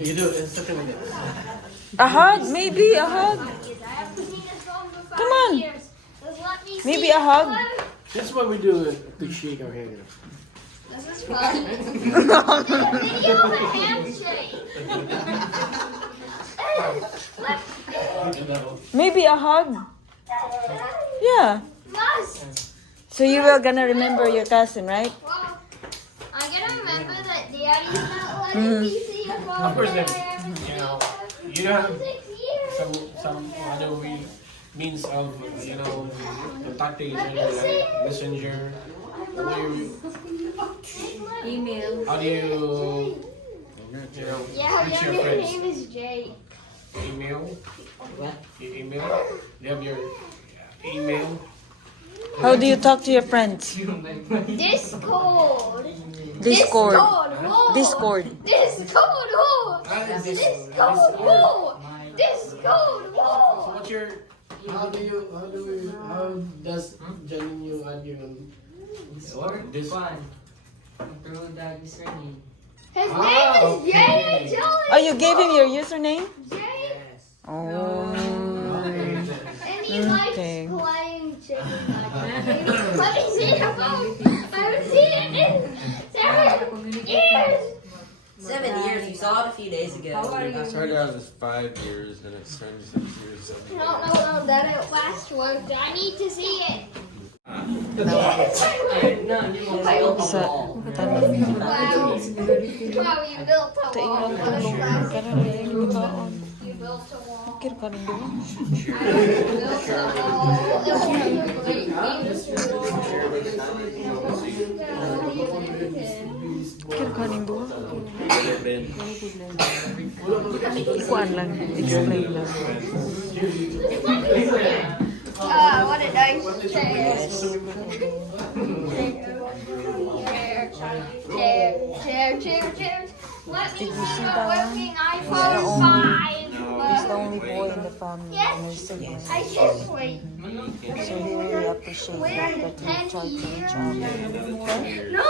Okay, you do it. Something like that. A hug? Maybe a hug. Come on. Maybe a hug. That's what we do to shake our hand. This is fun. Video of a handshake. Maybe a hug. Yeah. Must. So you will gonna remember your cousin, right? Well, I'm gonna remember that Daddy's not letting me see a phone. Of course, then, that I haven't you know, seen you don't have in 6 years. some other means of, you know, contacting each other, like messenger. Email. How do you know, Yeah, reach your your friends? name is Jake. Email? You email? You have your email? How do you talk to your friends? Discord. Discord. Whoa. Discord. Discord. Whoa. Discord. Whoa. Discord. So Whoa. what's your, how does Janine you add you on this? Through Daddy's surname. His Ah, name is okay. Jay. Oh, you gave him your username? Jay. Oh. And he likes Okay. playing chicken nuggets. Let me see your phone. I haven't seen it in 7 years. 7 years. You saw it a few days ago. How are you? I started out as 5 years, and it's turned to 6 years. I don't know that it last worked. I need to see it. No, you won't build a Sa wall. Wow. Wow, you built a wall. You built a wall. Kira ka rin doon. You built a wall. It was a great Kira ka rin doon. Ikuan lang. Explain lang. what a nice chair. Chair. Let me Did you see see the that one? working iPhone 5. He's the only boy in the family and his siblings. I just wait. So he really appreciates that you try to reach out. No!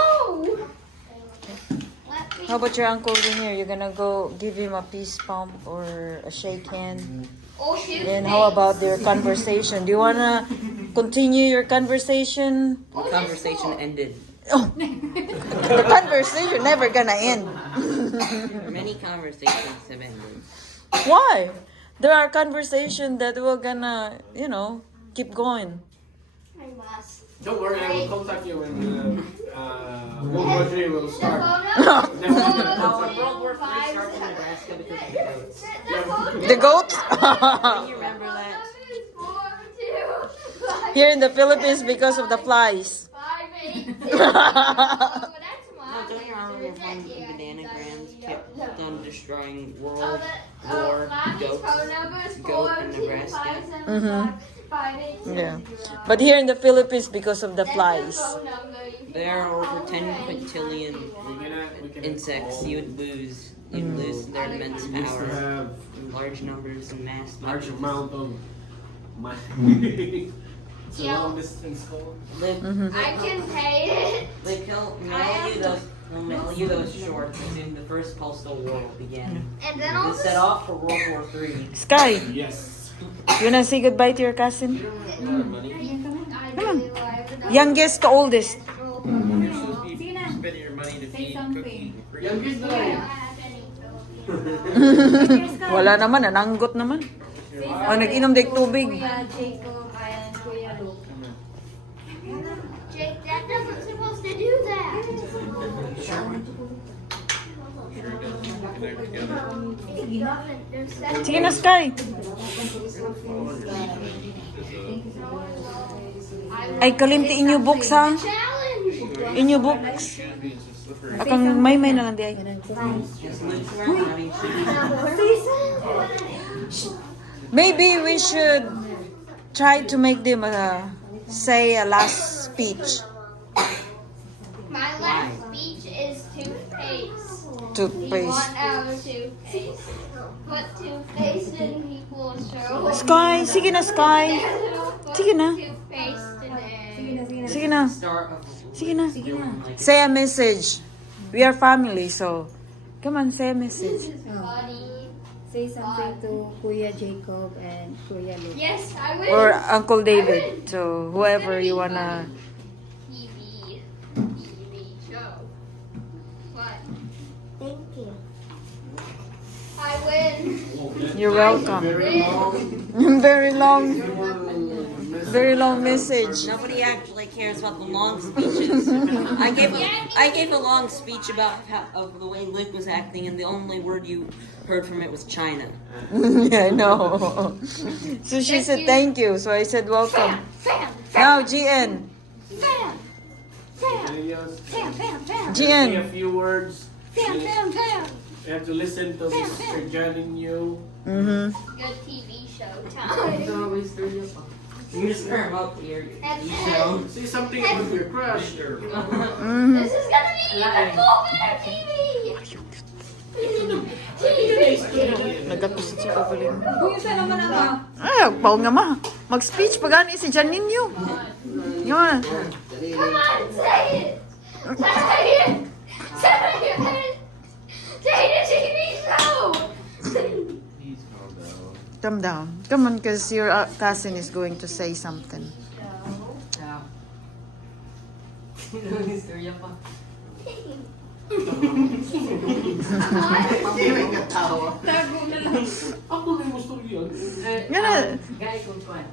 How about your uncle Rainier? You're gonna go give him a peace pump or a shake hand? Oh, shoot. And how about their conversation? Do you wanna continue your conversation? The conversation ended. Oh, the conversation never gonna end. Many conversations have ended. Why? There are conversations that we're gonna, you know, keep going. I must. Don't worry, I will contact you when World War III will The start. photo? World War III starts in Nebraska because of the goats. The goats? You remember that? Here in the Philippines because of the flies. No, don't you remember when the bananagrams kept on destroying World War goat in Nebraska? Yeah. But here in the Philippines because of the flies. There are over 10 quintillion insects you would lose. You'd lose their immense We used to power. have Large numbers and mass large numbers. amount of money. It's a long distance call. They, I can pay it. they kill, they'll mail you those shorts as soon the first postal war will begin. And then I'll They set off for World War III. Sky, Yes. you wanna say goodbye to your cousin? just... Youngest to oldest. You're supposed to be spending your money to feed cookie. Youngest na. Wala naman, nananggot naman. Oh, nag-inom din tubig. Kuya Jacob and Kuya Luke. Jake, that doesn't supposed to do that. Sige na, Sky. Ay, kalimti inyo books, ha? Challenge. Inyo books. Akang may na lang di ay. Maybe we should try to make them say a last speech. My last speech is toothpaste. Toothpaste. 1 hour toothpaste. Put toothpaste in people's throats. Sky, sige na, Sky. Sige na. Toothpaste today. Sige na. Start of Sige na. Say a message. We are family, so Come on, say a message. Funny. Say something to Kuya Jacob and Kuya Luke. Yes, I will. Or Uncle David. So, whoever you wanna... TV show. What? Thank you. I win. You're welcome. Very long. Very long message. Nobody actually cares about the long speeches. I gave a long speech about of the way Luke was acting, and the only word you heard from it was China. Yeah, I know. So she said thank you. So I said welcome. Fan. Now, GN. Fan. Videos. Fan. Say a GN. few words. Fan. You have to listen to Mr. John and you. Mm-hmm. Good TV show Ito, time. istorya pa. You just turn up here. That's You it. know? Say something about your crush. Mm-hmm. This is gonna be even over TV. Nagkapusit siya pabalik. Buisa naman ako. Ay, pao nga ma. Mag-speech pa gani si Jan ninyo. Nga. Come on, say it. Say it. Say it. Say the TV show. Calm down. Come on, because your cousin is going to say something. Ciao. Ito, istorya pa. Tago na lang. Ako na yung gusto yun. Gana. Guy kung kuwan.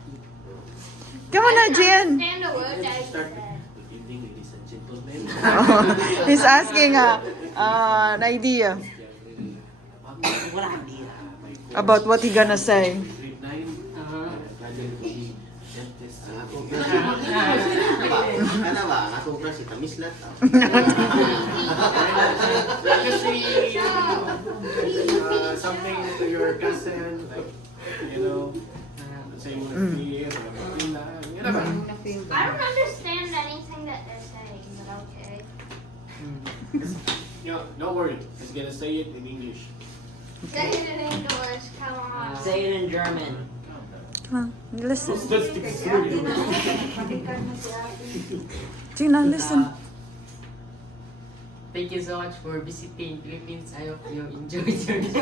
Come on na, Jan. Stand the word that I Start. said. Good evening, ladies and gentlemen. He's asking an idea What idea? about what he gonna say. Grade 9. Planning to be dentist. Ano ba? Ako ka si Tamis Lat. Kasi something to your cousin, like, you know, saying mo na fear, pila, yun na ba? I don't understand anything that they're saying, but okay. You know, don't worry, just gonna say it in English. Say it in English, come on. Say it in German. Come on, listen. Let's stick to it. Gina, listen. Thank you so much for visiting Philippines. I hope you enjoyed your trip.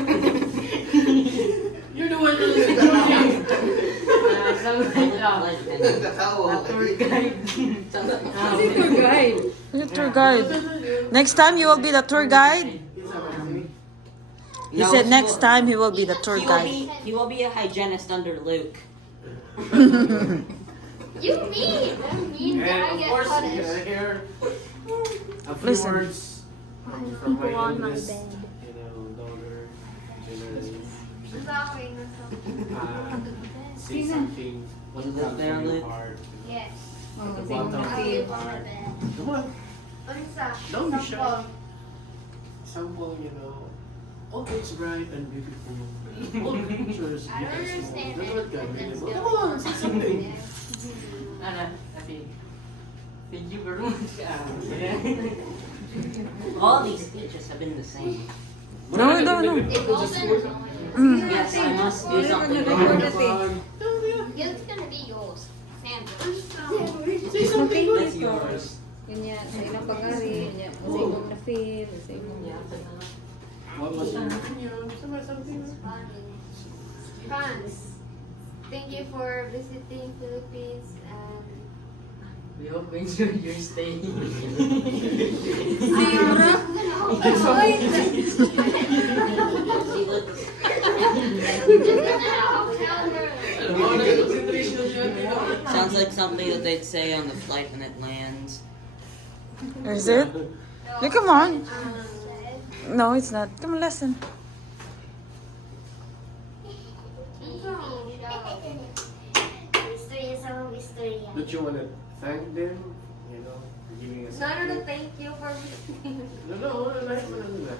You're the one who's enjoying. Something lang. Nagkatawa. Tour guide. Tour guide. You're tour guide. Next time you will be the tour guide. He No, said next time he will be the tour He will guide. he will be a hygienist under Luke. You mean? That mean that And I of get course, you're punished. gonna hear a few Listen. words from my on my youngest, bed. you know, daughter, generally. Say something, what You live comes there, from your Luke? heart. Yes. At the Oh, bottom of I your live on the heart. bed. Come on, don't be shy. Sample, you know, always bright and beautiful. All pictures, I don't understand That's what God anything really that's wants. Come on, say something. Ano, kasi, thank you very much. All these speeches have been the same. No, no, no. It's golden. Yes, I must do something. It's gonna be yours. Sandra. Say something That's good. yours. Yun yan, sa ilang pag-ari, yun yan, sa imong na-feel, sa imong What was your opinion? Something. Franz, thank you for visiting Philippines and we hope you enjoy your stay. Sounds like something that they'd say on the flight when it lands. Is it? Yeah, come on. No, it's not. Come on, listen. Istorya sa mga istorya. Don't you want to thank them? You know, for giving us. No, thank you for visiting. No, lahat mo na nila.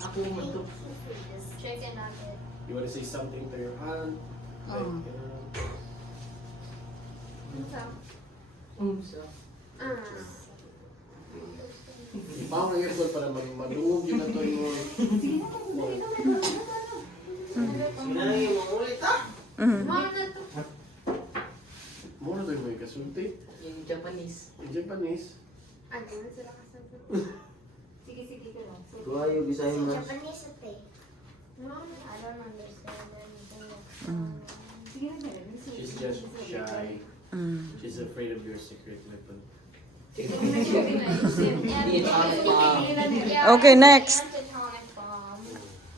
Ako mo to. Chicken nugget. You want to say something to your aunt? Like, you know, So, ibaw na yun para maduog yun na to yung... Sino lang yung mamulit ha? Mhm. Muna to yung may kasulti. in Japanese. In Japanese. Ano, sila kasabi. Sige, ka lang. Go kayo, Bisaya mo. Japanese ate. No, I don't understand anything. She's just shy. Mm. She's afraid of your secret weapon. Okay, next.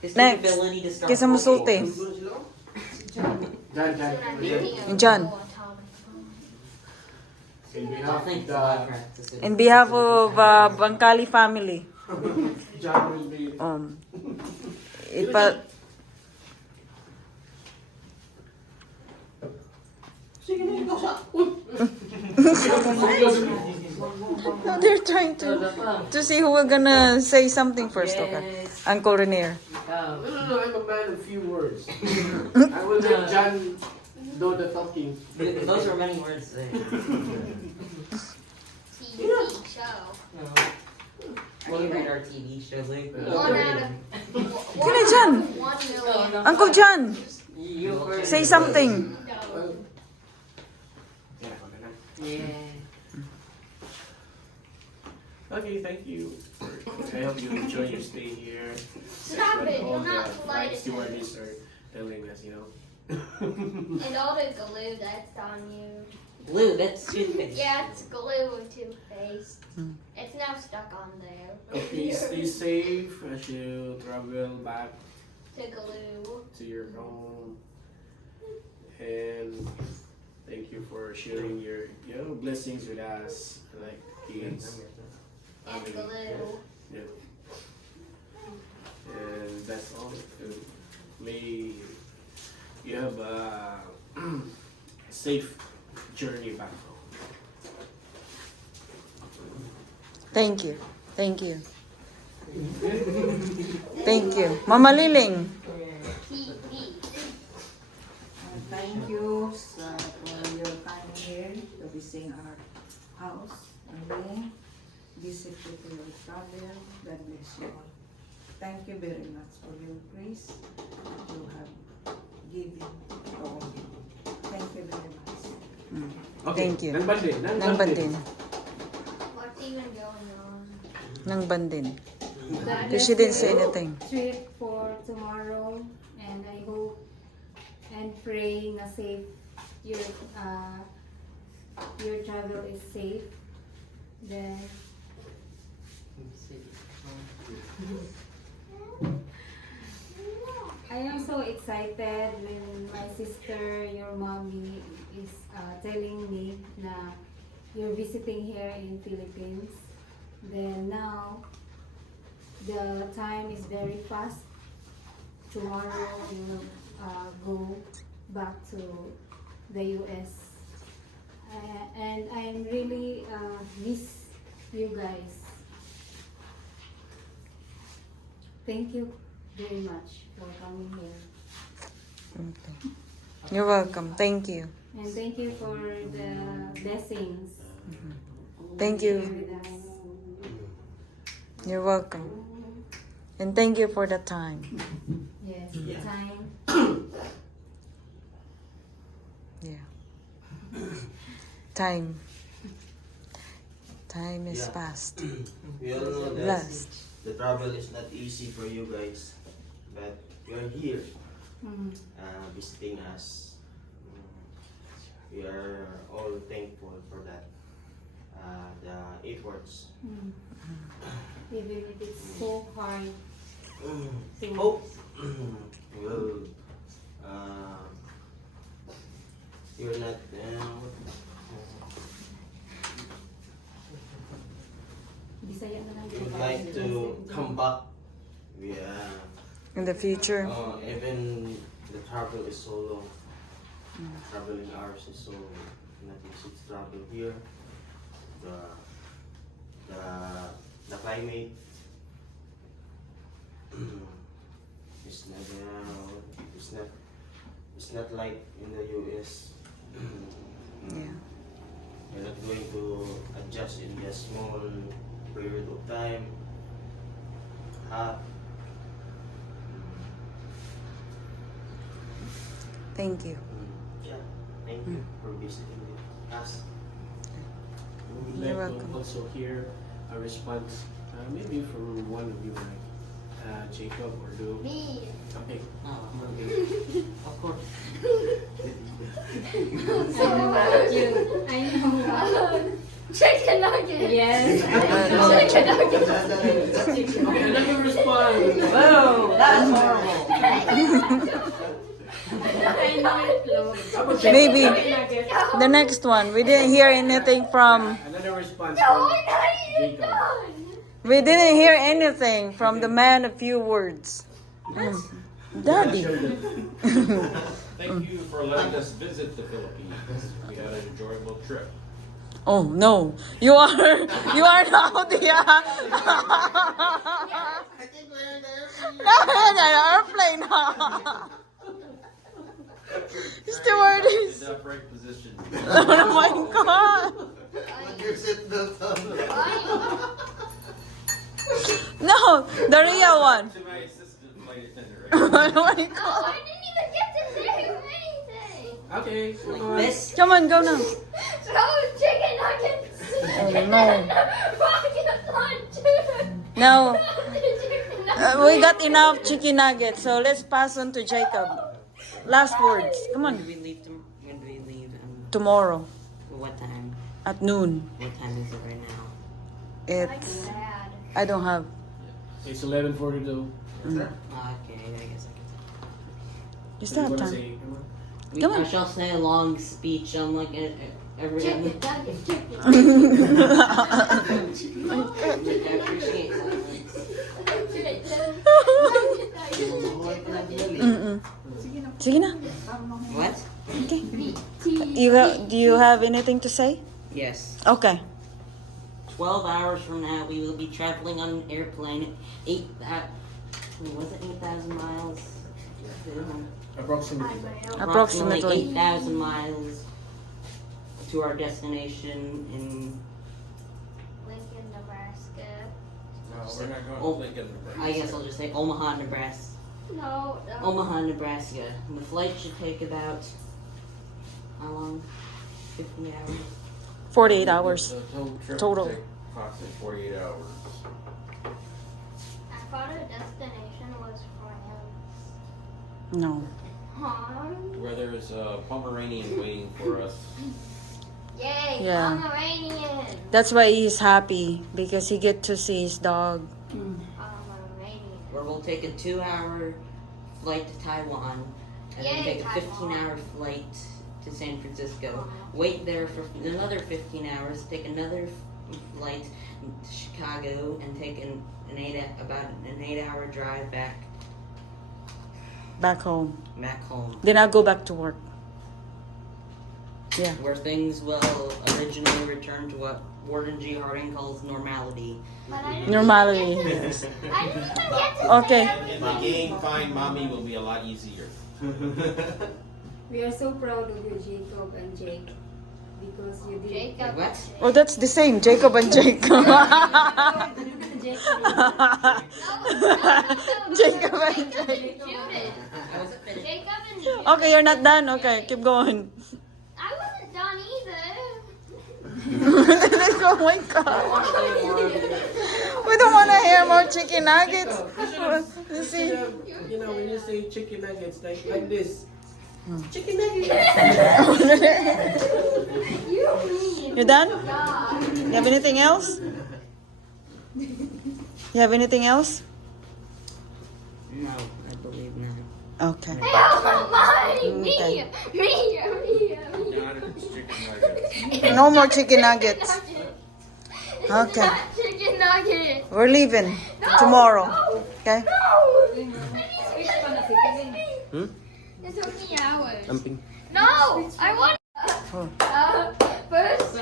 His Next. capability to start Kisa mo sulti. cooking. John, John. in I behalf think of it's a lot the practice. In behalf of Bangkali family. John will be Ipa... Sige na, ikaw sa. No, they're trying to see who we're gonna say something first, okay? Yes. Uncle Renier. Ikaw. No, I'm a man of few words. I will let John do the talking. Those are many words there. TV show. No. When you read our TV show, Luke. 1 out of Kina John? 1 million. Uncle John, You were say something. Yeah. Okay, thank you. I hope you enjoy your stay here. Stop That's it, what all you're not the flight flight stewardess are telling us, you know. And all the glue that's on you. Blue, that's toothpaste. Yeah, it's glue and toothpaste. Hmm. It's now stuck on there. Okay, stay safe as you travel back To glue. to your home. And thank you for sharing your blessings with us, like kids. And family. glue. Yeah. And that's all. May you have a safe journey back home. Thank you. Thank you. Thank you. Mama Liling. TV. Thank you for your time here to visit our house and then visit you to your travel. God bless you all. Thank you very much for your grace you have given to all. Thank you very much. Thank you. Nang bandin. Nang bandin. What's even going on? Nang bandin. God Because she bless didn't say you. anything. Treat for tomorrow, and I hope and pray na safe your travel is safe. Then I am so excited when my sister, your mommy, is telling me na you're visiting here in Philippines. Then now, the time is very fast. Tomorrow you will go back to the US. And I'm really miss you guys. Thank you very much for coming here. Okay. You're welcome. Thank you. And thank you for the blessings. Thank here you. with us. You're welcome. And thank you for the time. Yes, the time. Yeah. Time. Time is Yeah. past. We all know that Blessed. the travel is not easy for you guys, but you are here Mm. visiting us. We are all thankful for that. The efforts. Mm. Even if it's so hard. Hope will you're not Bisaya na lang. you would like to come back. In the future. Even the travel is so long. Traveling hours is so not easy to travel here. The climate is not like in the US. Yeah. You're not going to adjust in a small period of time. Thank you. Yeah, thank you for visiting us. We would You're like to welcome. also hear a response, maybe from one of you, like, Jacob or Lou? Me. Okay. Oh, Okay. of course. I know. Chicken nugget. Yes. Chicken nugget. Okay, let me respond. Whoa, that's horrible. I know it, Lord. Maybe the next one. We didn't hear anything from. Another response No, from we're not even Jacob. done. We didn't hear anything from the man. A few words. Daddy. Thank you for letting us visit the Philippines. We had an enjoyable trip. Oh no, you are now the the airplane. In Stewardess. the upright position. Oh my god. No, the real one. To my assistant flight attendant Oh right my Oh, god. I didn't even get to say anything. Okay, come on. This. Come on, go now. So chicken nuggets. Oh no. Rocket lunch. Now Chicken nuggets. we got enough chicken nuggets, so let's pass on to Jacob. Last words. Come When on. do we leave? When do we leave? Tomorrow What time? at noon. What time is it right now? It's Sad. I don't have. It's 11:42. Okay, I guess I You still have time. can. Come on. I shall say a long speech on like every. Chicken nugget. Chicken. I appreciate silence. Mm-mm. Sige na. What? Okay. Do you have anything to say? Yes. Okay. 12 hours from now, we will be traveling on an airplane. Was it 8,000 miles? Approximately. Approximately. 8,000 miles to our destination in. Lincoln, Nebraska. No, we're not going Oh, to Lincoln, Nebraska. I guess I'll just say Omaha, Nebraska. No. Omaha, Nebraska. And the flight should take about how long? 50 hours. 48 hours. The whole trip Total. will take approximately 48 hours. I thought our destination was France. No. Huh? Where there's a Pomeranian waiting for us. Yay! Yeah. Pomeranian. That's why he's happy because he get to see his dog. Pomeranian. Where we'll take a 2-hour flight to Taiwan. And then Yay, take a Taiwan. 15-hour flight to San Francisco. Wait there for another 15 hours. Take another flight to Chicago and take about an 8-hour drive back Back home. home. Then I'll go back to work. Yeah. Where things will originally return to what Warden G. Harding calls normality. But I didn't Normality. even get to, I didn't even get to Okay. say In the everything. game, Find Mommy will be a lot easier. We are so proud of you, Jacob and Jake, because you did. Jacob. What? Oh, that's the same. Jacob and Jake. Jacob. Jacob and Jake. Judith. I wasn't finished. Jacob and Judith. Okay, you're not done. Okay, keep going. I wasn't done either. Oh my god. We don't want to hear more chicken nuggets. You see? You know, when you say chicken nuggets, like this. Chicken You mean. You done? God. You have anything else? You have anything else? No, I believe not. Okay. Hell, mine. Me. Okay. Me. Not if it's chicken nuggets. No more chicken nuggets. It's Okay. not chicken nugget. We're leaving No, tomorrow. no, Okay? No. I need to get to Hmm? It took me hours. Amping. No, I want. First,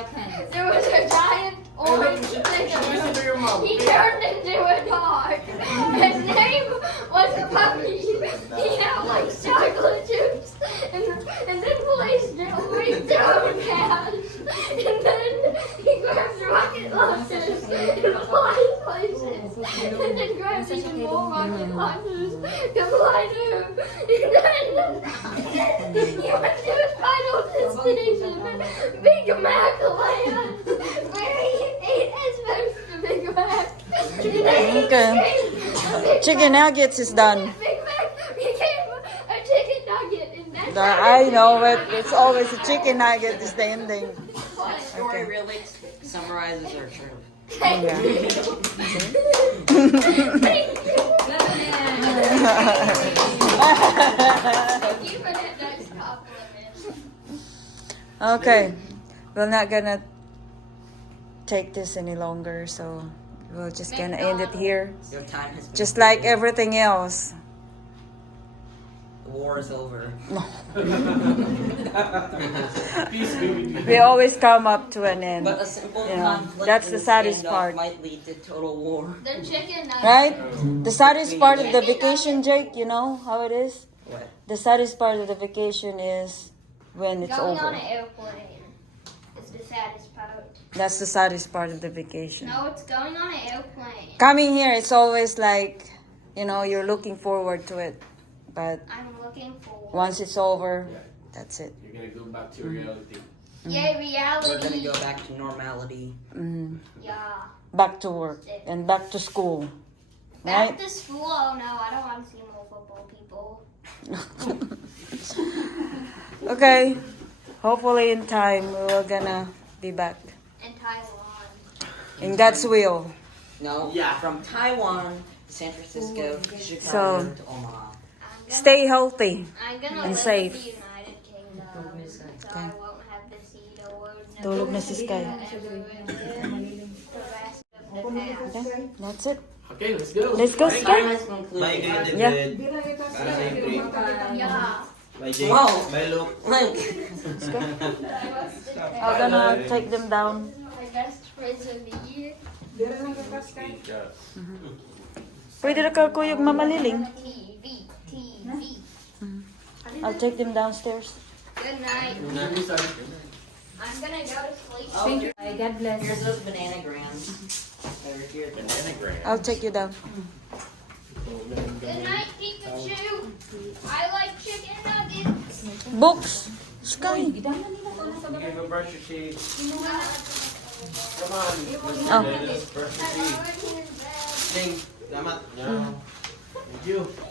there was a giant orange Listen to your mom. He turned into a dog. His name was a puppy. He had like chocolate chips and then placed it way down cash. And then he grabbed rocket launchers and flies places. And then grabbed even more rocket launchers to fly to. And then he went to his final destination, Big Mac Land, where he ate his first Big Mac. And then he Okay. escaped Chicken nuggets is done. Big Mac became a chicken nugget, and that's I know, but it's always a chicken nugget is the ending. That story really summarizes our trip. Yeah. Thank you for that nice compliment. Okay, we're not gonna take this any longer, so we're just gonna end it here. Your time has been Just like everything else. The war is over. Peace be with you. We always come up to an end. But a simple Yeah, conflict that's in the saddest standoff part. might lead to total war. The chicken nugget. Right? The saddest part of the vacation, Jake, you know how it is? What? The saddest part of the vacation is when it's Going on over. an airplane is the saddest part. That's the saddest part of the vacation. No, it's going on an airplane. Coming here, it's always like, you know, you're looking forward to it. But I'm looking forward. once it's over, that's it. You're gonna go back to reality. Yay, We're reality. gonna go back to normality. Mm. Yeah. Back to work and back to school. Back Right? to school. Oh no, I don't want to see more football people. Okay. Hopefully in time, we're gonna be back. In Taiwan. In God's will. No, Yeah. from Taiwan to San Francisco to Chicago So- to Omaha. Stay healthy. I'm gonna and live safe. in the United Kingdom, so Okay. I won't have to see the word Tulog na si Sky. the rest of the past. Okay, that's it. Okay, let's go. Let's go, Time Sky. has concluded. Yeah. Bye, Jake. Wow. Bye, Luke. Like, I'm gonna take them down. My best friends of the year. Pwede na ka kuyog mamaliling. TV. I'll take them downstairs. Good night. I'm gonna go to sleep. oh, God bless. here's those banana grams. Over here. I'll take you down. Good night, Pikachu. I like chicken nuggets. Books. Sky. Okay, go brush your teeth. Come on. Oh. Brush your teeth. Ding. Salamat. Thank you.